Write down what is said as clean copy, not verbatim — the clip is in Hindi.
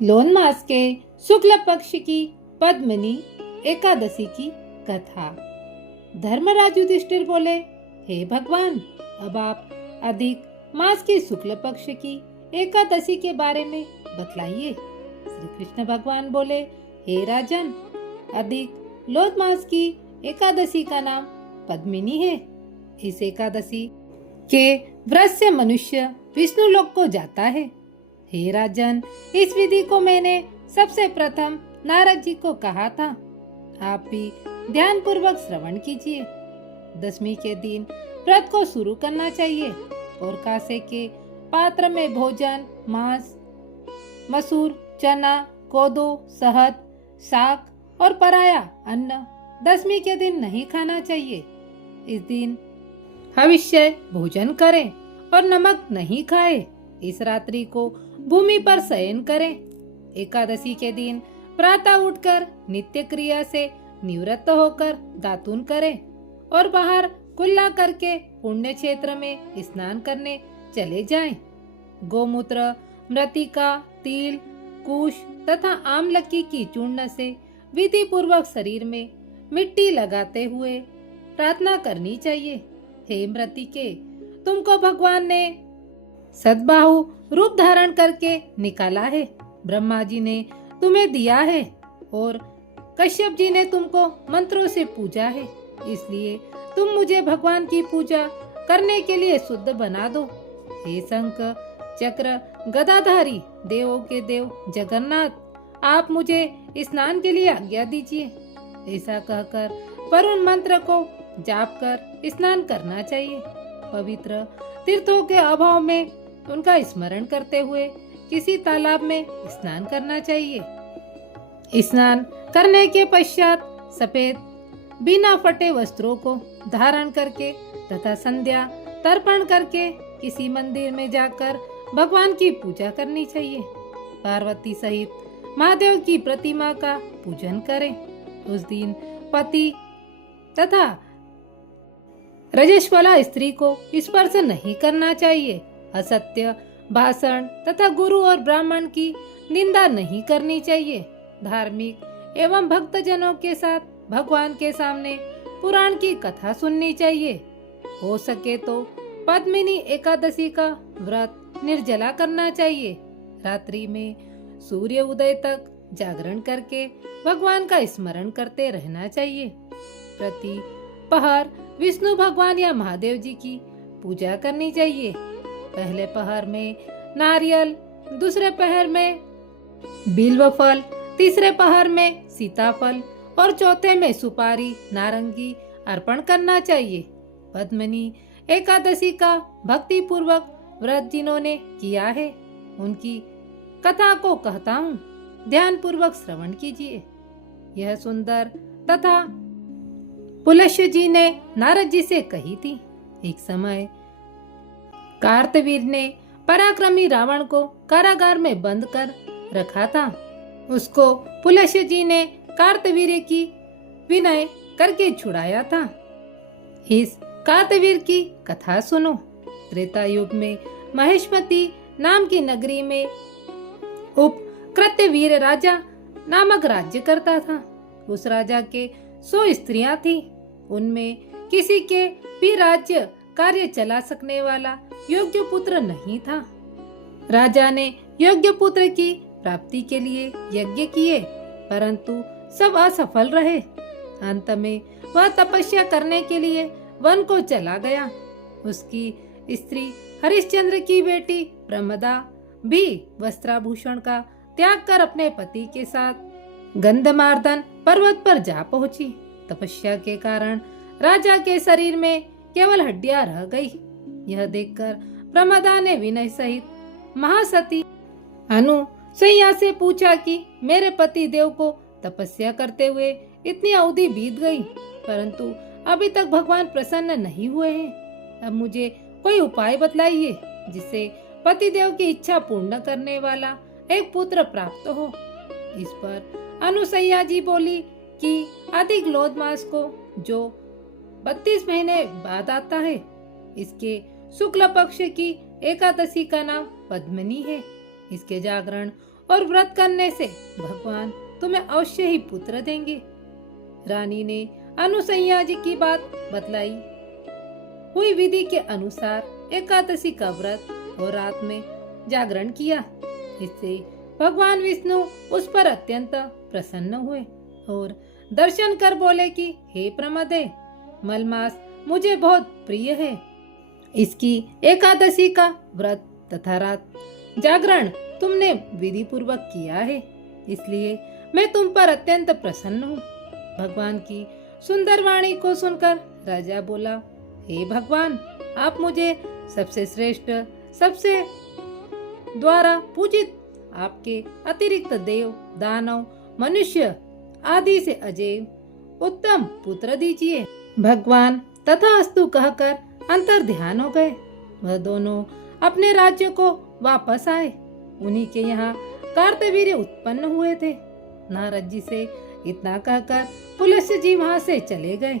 लोन मास के शुक्ल पक्ष की पद्मिनी एकादशी की कथा। धर्मराज युधिष्ठिर बोले, हे भगवान, अब आप अधिक मास की शुक्ल पक्ष की एकादशी के बारे में बतलाइए। श्री कृष्ण भगवान बोले, हे राजन, अधिक लोन मास की एकादशी का नाम पद्मिनी है। इस एकादशी के व्रत से मनुष्य विष्णु लोक को जाता है। हे राजन, इस विधि को मैंने सबसे प्रथम नारद जी को कहा था। आप भी ध्यान पूर्वक श्रवण कीजिए। दशमी के दिन व्रत को शुरू करना चाहिए और कासे के पात्र में भोजन, मांस, मसूर, चना, कोदो, शहद, साग और पराया अन्न दशमी के दिन नहीं खाना चाहिए। इस दिन हविष्य भोजन करें और नमक नहीं खाए। इस रात्रि को भूमि पर शयन करें। एकादशी के दिन प्रातः उठकर नित्य क्रिया से निवृत्त होकर दातून करें और बाहर कुल्ला करके पुण्य क्षेत्र में स्नान करने चले जाएं। गोमूत्र, मृतिका, तिल, कुश तथा आमलकी की चूर्ण से विधि पूर्वक शरीर में मिट्टी लगाते हुए प्रार्थना करनी चाहिए। हे मृतिके, तुमको भगवान ने सद्बाहु रूप धारण करके निकाला है। ब्रह्मा जी ने तुम्हें दिया है और कश्यप जी ने तुमको मंत्रों से पूजा है। इसलिए तुम मुझे भगवान की पूजा करने के लिए शुद्ध बना दो। हे शंख चक्र गदाधारी देवों के देव जगन्नाथ, आप मुझे स्नान के लिए आज्ञा दीजिए। ऐसा कहकर वरुण मंत्र को जाप कर स्नान करना चाहिए। पवित्र तीर्थों के अभाव में उनका स्मरण करते हुए किसी तालाब में स्नान करना चाहिए। स्नान करने के पश्चात सफेद बिना फटे वस्त्रों को धारण करके तथा संध्या तर्पण करके किसी मंदिर में जाकर भगवान की पूजा करनी चाहिए। पार्वती सहित महादेव की प्रतिमा का पूजन करें। उस दिन पति तथा रजस्वला स्त्री को स्पर्श नहीं करना चाहिए। असत्य भाषण तथा गुरु और ब्राह्मण की निंदा नहीं करनी चाहिए। धार्मिक एवं भक्तजनों के साथ भगवान के सामने पुराण की कथा सुननी चाहिए। हो सके तो पद्मिनी एकादशी का व्रत निर्जला करना चाहिए। रात्रि में सूर्य उदय तक जागरण करके भगवान का स्मरण करते रहना चाहिए। प्रति पहर विष्णु भगवान या महादेव जी की पूजा करनी चाहिए। पहले पहर में नारियल, दूसरे पहर में बिल्व फल, तीसरे पहर में सीताफल और चौथे में सुपारी, नारंगी अर्पण करना चाहिए। पद्मिनी एकादशी का भक्ति पूर्वक व्रत जिन्होंने किया है उनकी कथा को कहता हूँ, ध्यान पूर्वक श्रवण कीजिए। यह सुंदर तथा पुलस्य जी ने नारद जी से कही थी। एक समय कार्तवीर ने पराक्रमी रावण को कारागार में बंद कर रखा था। उसको पुलस्य जी ने कार्तवीर की विनय करके छुड़ाया था। इस कार्तवीर की कथा सुनो। त्रेता युग में महेशमती नाम की नगरी में उपकृत्यवीर राजा नामक राज्य करता था। उस राजा के 100 स्त्रियां थी। उनमें किसी के भी राज्य कार्य चला सकने वाला योग्य पुत्र नहीं था। राजा ने योग्य पुत्र की प्राप्ति के लिए यज्ञ किए, परंतु सब असफल रहे। अंत में वह तपस्या करने के लिए वन को चला गया। उसकी स्त्री हरिश्चंद्र की बेटी प्रमदा भी वस्त्राभूषण का त्याग कर अपने पति के साथ गंधमार्दन पर्वत पर जा पहुंची। तपस्या के कारण राजा के शरीर में केवल हड्डियां रह गई। यह देखकर प्रमदा ने विनय सहित महासती अनुसैया से पूछा कि मेरे पति देव को तपस्या करते हुए इतनी अवधि बीत गई, परंतु अभी तक भगवान प्रसन्न नहीं हुए हैं। अब मुझे कोई उपाय बतलाइए जिससे पति देव की इच्छा पूर्ण करने वाला एक पुत्र प्राप्त हो। इस पर अनुसैया जी बोली कि अधिक लोध मास को जो 32 महीने बाद आता है, इसके शुक्ल पक्ष की एकादशी का नाम पद्मिनी है। इसके जागरण और व्रत करने से भगवान तुम्हें अवश्य ही पुत्र देंगे। रानी ने अनुसैया जी की बात बतलाई। हुई विधि के अनुसार एकादशी का व्रत और रात में जागरण किया। इससे भगवान विष्णु उस पर अत्यंत प्रसन्न हुए और दर्शन कर बोले कि हे प्रमदे, मलमास मुझे बहुत प्रिय है। इसकी एकादशी का व्रत तथा रात जागरण तुमने विधि पूर्वक किया है, इसलिए मैं तुम पर अत्यंत प्रसन्न हूँ। भगवान की सुंदर वाणी को सुनकर राजा बोला, हे भगवान, आप मुझे सबसे श्रेष्ठ, सबसे द्वारा पूजित, आपके अतिरिक्त देव, दानव, मनुष्य आदि से अजय उत्तम पुत्र दीजिए। भगवान तथास्तु कहकर अंतर ध्यान हो गए। वह दोनों अपने राज्य को वापस आए। उन्हीं के यहाँ कार्तवीर्य उत्पन्न हुए थे। नारद जी से इतना कहकर पुलस्त्य जी वहां से चले गए।